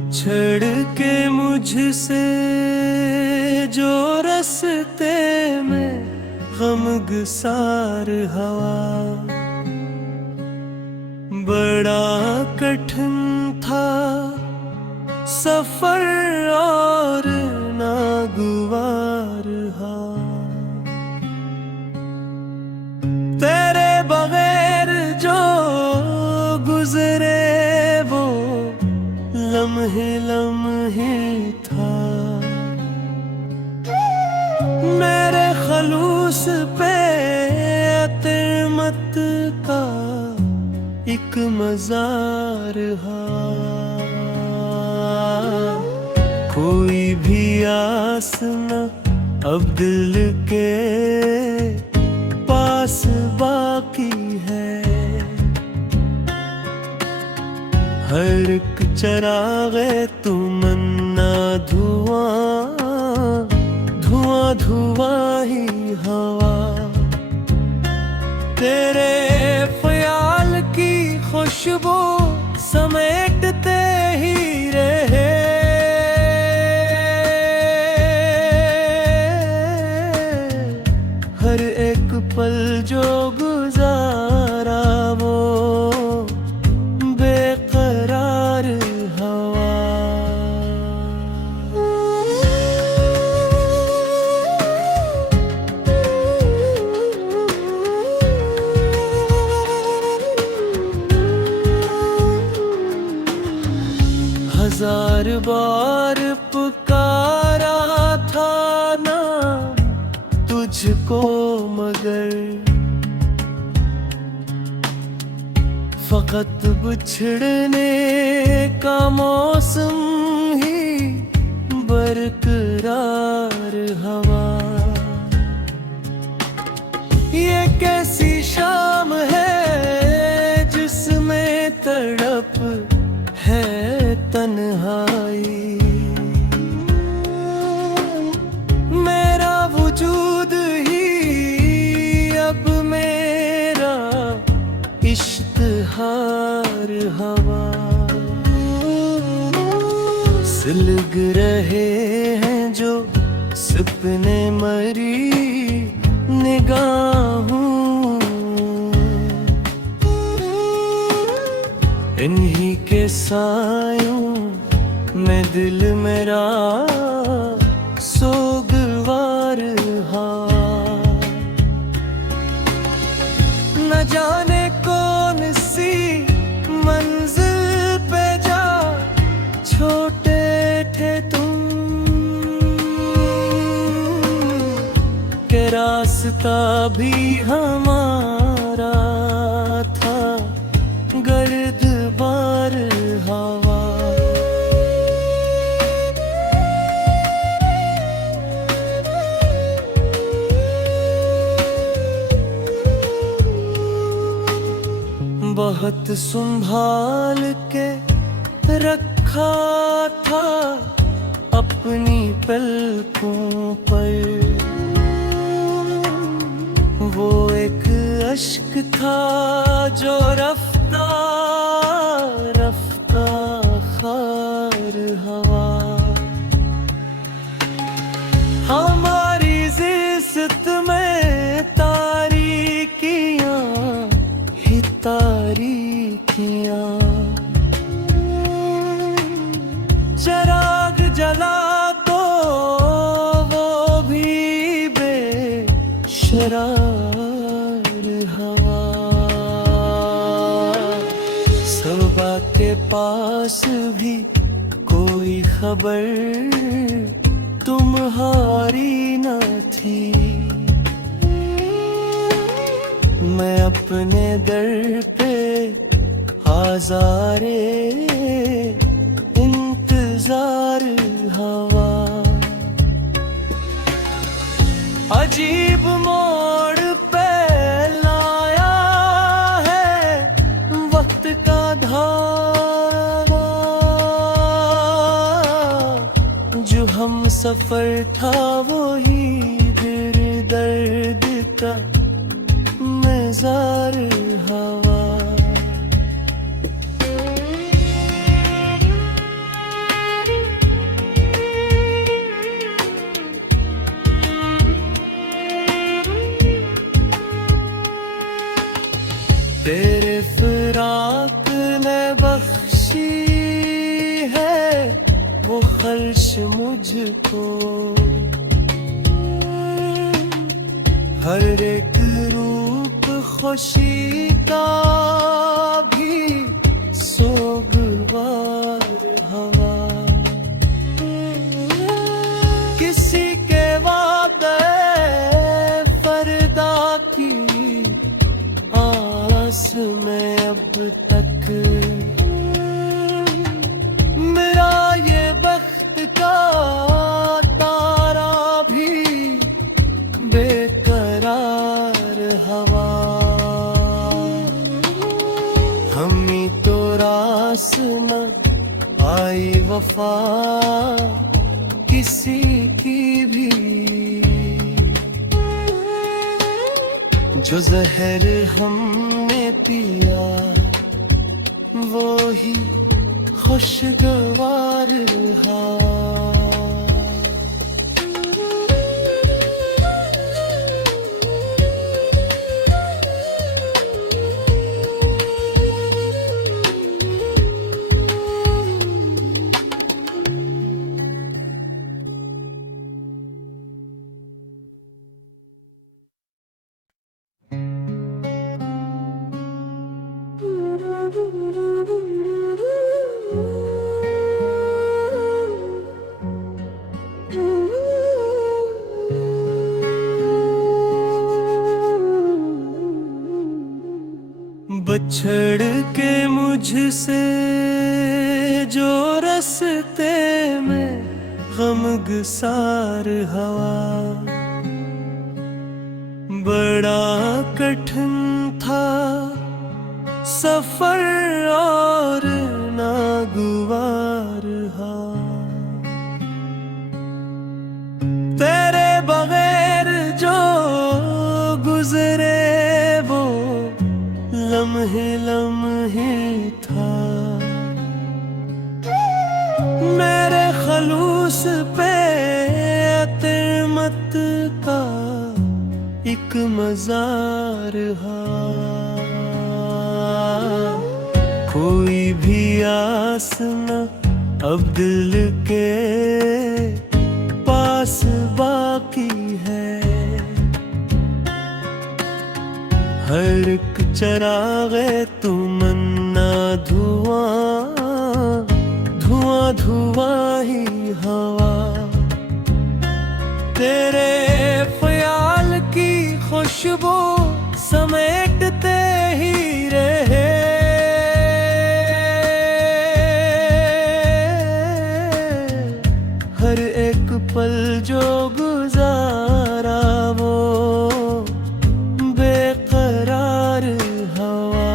बछड़ के मुझसे जो रस्ते में गमगसार हवा, बड़ा कठिन था सफर और नागवार हा। तेरे बगैर जो गुजरे वो लम्हे लम्हे था। मेरे खलूस पे अतिमत का एक मजार हा। कोई भी आस न अब दिल के पास बाकी है। हर एक चरागे तमन्ना धुआं धुआं धुआं ही हवा। तेरे ख्याल की खुशबू समेटते ही रहे। हर एक पल जो गुजारा वो बेकरार हवा। हजार बार पुकारा था ना तुझको, मगर फकत बिछड़ने का मौसम ही बरकरार हवा। ये कैसी शाम है जिसमें तड़प है तन्हाई। मेरा वजूद ही अब मेरा इश्तिहार हवा। सिलग रहे हैं जो सपने मरी निगाहों, इन्हीं के सायों में दिल मेरा सोगवार हा। न जाने कौन सी मंजिल पे जा छोटे थे तुम, के रास्ता भी हमारा था गर्द बार हवा। बहुत संभाल के रखा था अपनी पलकों पर। वो एक अश्क था जो रफ्ता रफ्ता खार हवा। हमारी जिस्त में तारीकियां ही तारीकियां। चराग जला तो वो भी बेशरार हवा। सबा के पास भी कोई खबर तुम्हारी न थी। मैं अपने दर पे आज़ारे इंतजार हवा। अजीब मोड़ पे लाया है वक्त का धागा। जो हम सफर था वही फिर दर्द का मज़ार हवा। मुझको, हर एक रूप खुशी का भी सोगवार हवा, किसी के वादे फरदा की आस में अब तक मेरा ये बख्त का तारा भी बेकरार हवा। हमी तो रास न आई वफा किसी की भी, जो जहर हमने पिया वो ही खुशगवार रहा। बछड़ के मुझसे जो रस्ते में गमगसार हवा, बड़ा कठिन था सफर और नागवार हा। तेरे बगैर जो गुजरे वो लम्हे लम्हे था, मेरे खलूस पे अतिमत का एक मजार हा। कोई भी आस न अब दिल के पास बाकी है, हर एक चरागे तमन्ना धुआं धुआं धुआं ही हवा। तेरे ख्याल की खुशबू समेटते ही रहे, हर एक पल जो गुजारा वो बेकरार हवा।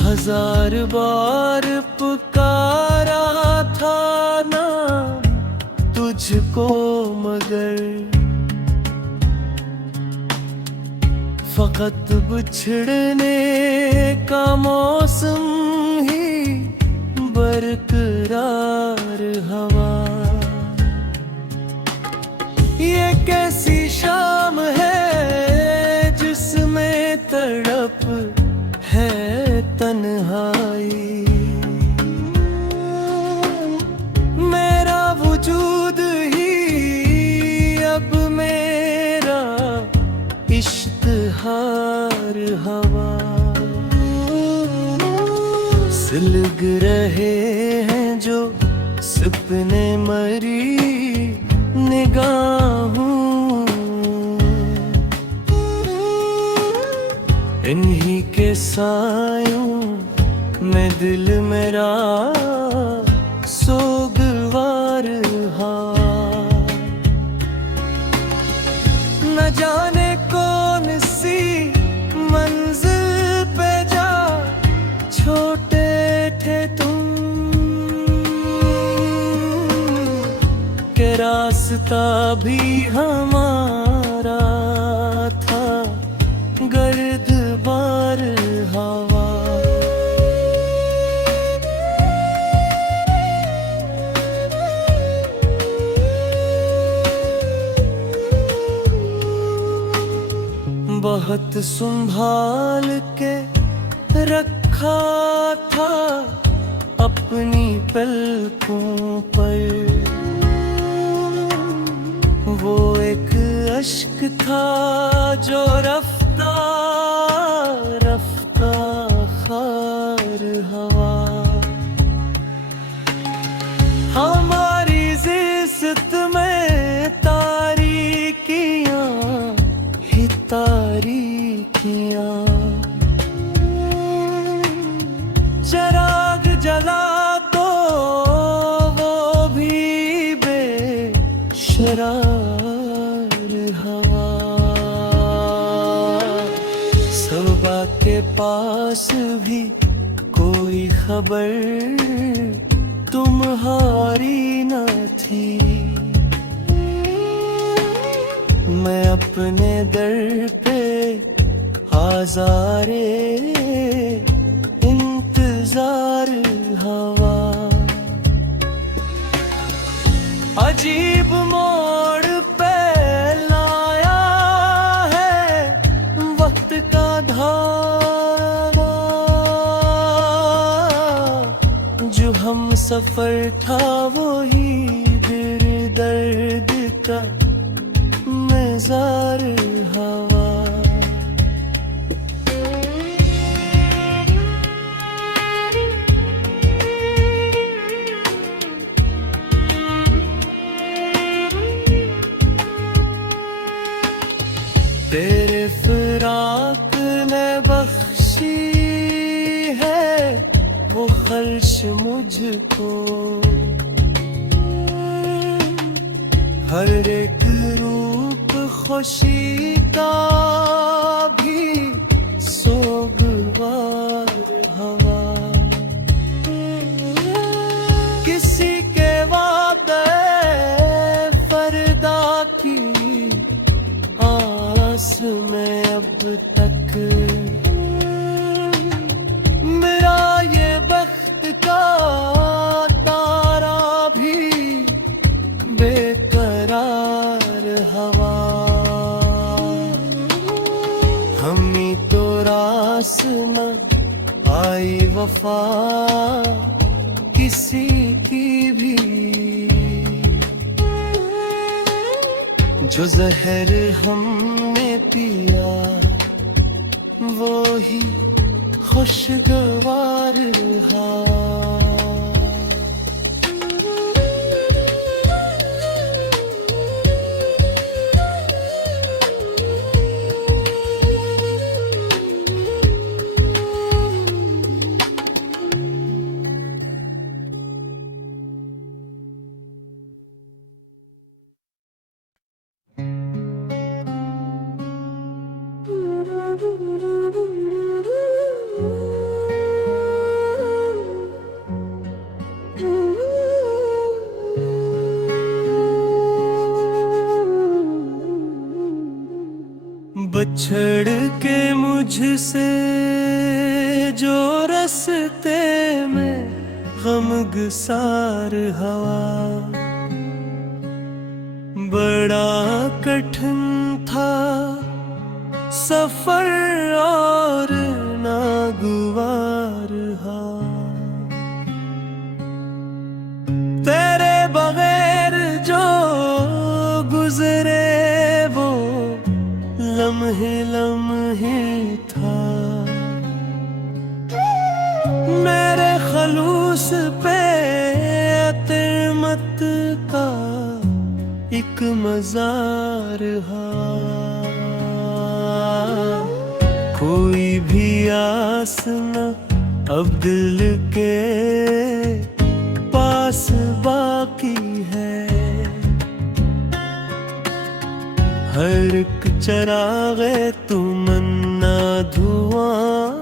हजार बार पुकारा था ना तुझको मगर फकत बिछड़ने का मौसम ही बरकरार हवा। ये कैसी शाम है जिसमें तड़प है तन्हाई, मेरा वजूद ही अब मेरा इश्तिहार हवा। सिलग रहे हैं जो सपने मरी निगाहों, इन्हीं के सायों में दिल मेरा सोगवार हा। न जाने कौन सी मंजिल पे जा छोटे थे तुम, के रास्ता भी हमारा था गर्द बार हवा। बहुत संभाल के रखा था अपनी पलकों पर। वो एक अश्क था जो रफ्ता रफ्ता खार हवा हमारी जिस्त में तारीकियां ही तारीकियां। चिराग जला तो वो भी बेशरार हवा। सुबह के पास भी कोई खबर तुम्हारी न थी। मैं अपने दर पे आज़ारे इंतजार हवा। अजीब मोड़ पे लाया है वक्त का धागा। जो हम सफर था वही फिर दर्द का मज़ार हवा। तेरे फिराक ने बख्शी है वो खर्श मुझको। हर एक रूप खुशी का भी सोगवार हवा। किसी के वादे फरदा की आस में अब तक मेरा ये बख्त का तारा भी बेकरार हवा। हमी तो रास न आई वफा किसी की भी। जो जहर हमने पिया वो ही खुशगवार रहा। बछड़ के मुझसे जो रस्ते में गमगसार हवा। बड़ा कठिन था सफर और नागवार हवा। तेरे बगैर जो गुजरे वो लम्हे लम्हे था। मेरे खलूस पे तिरमत का एक मज़ार हा। कोई भी आस न अब दिल के पास बाकी है। हर एक चरागे तमन्ना धुआं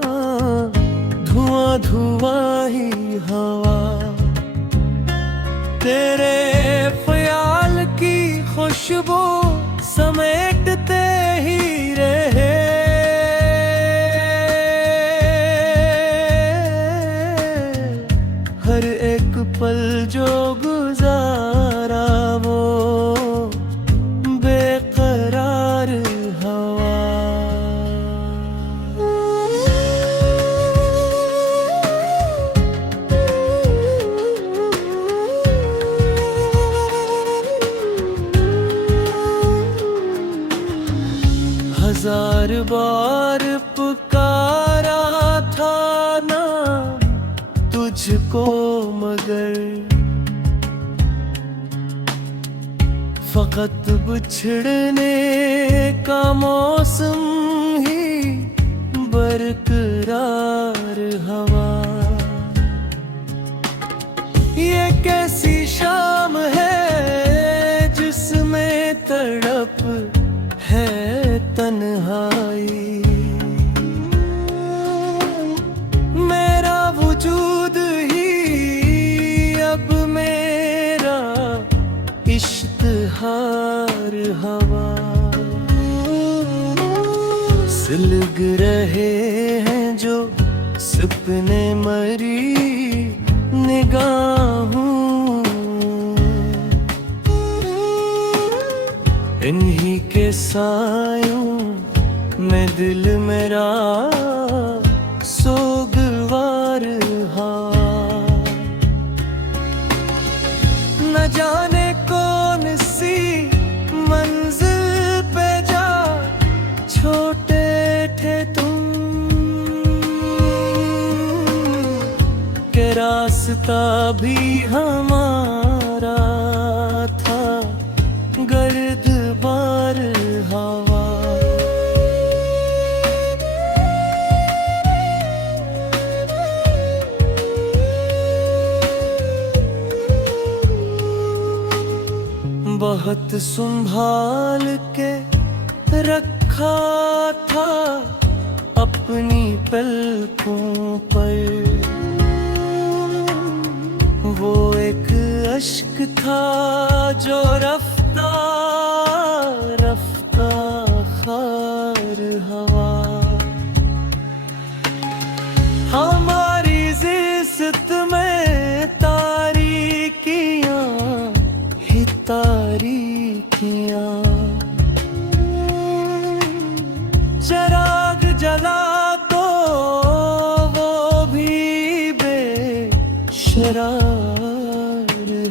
धुआं धुआं ही हवा। तेरे ख्याल की खुशबू समेटते ही रहे। हर एक पल जो गुजारा वो बेकरार हवा। बार पुकारा था ना तुझको, मगर फकत बिछड़ने का मौसम ही बरकरार हवा। ये कैसी शाम है जिसमें तड़प है तन्हाई। मेरा वजूद ही अब मेरा इश्तिहार हवा। सिलग रहे हैं जो सपने मरी निगाहों, इन्हीं के सायों में दिल मेरा सोगवार हा। न जाने कौन सी मंजिल पे जा छोटे थे तुम, के रास्ता भी हमारा था गर्द बार हवा। बहुत संभाल के रखा था अपनी पलकों पर, वो एक अश्क था जो रफ्ता रफ्ता खार हवा। हमारी जिस्त में तारीकियां ही तारीकियां, चराग जला तो वो भी बेशरार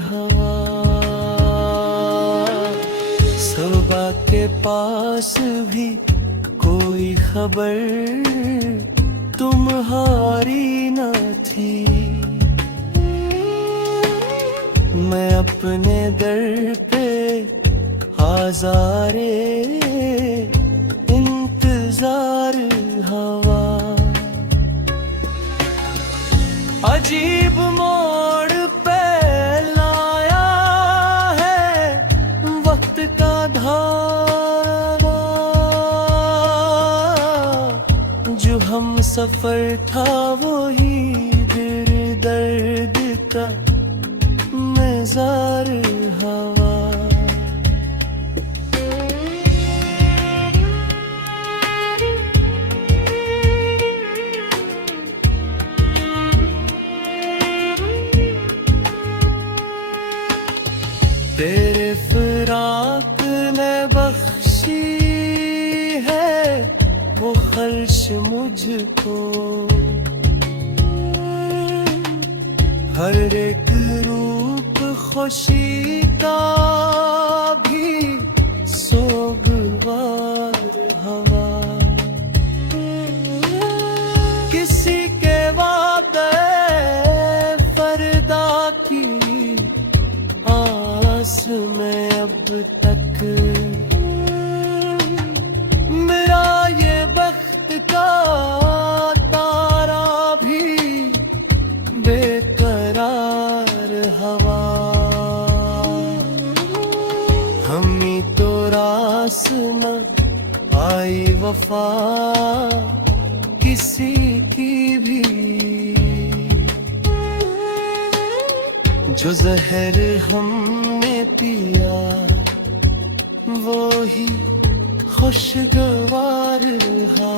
हवा। सबा के पास भी कोई खबर तुम्हारी न थी। मैं अपने दर पे आज़ारे इंतजार हवा। अजीब मोड़ पे लाया है वक्त का धारा, जो हम सफर था वही दिल दर्द का मज़ार हवा। तेरे फिराक ने बख्शी है वो खल्श मुझको, हर एक रूप खुशी का भी सोगवार हवा। किसी के वादे फरदा की आस में अब तक, मेरा ये बख्त का तारा भी बेकरार हवा। हमी तो रास न आई वफा किसी की भी, जो जहर हमने पिया वो ही खुशगवार हा।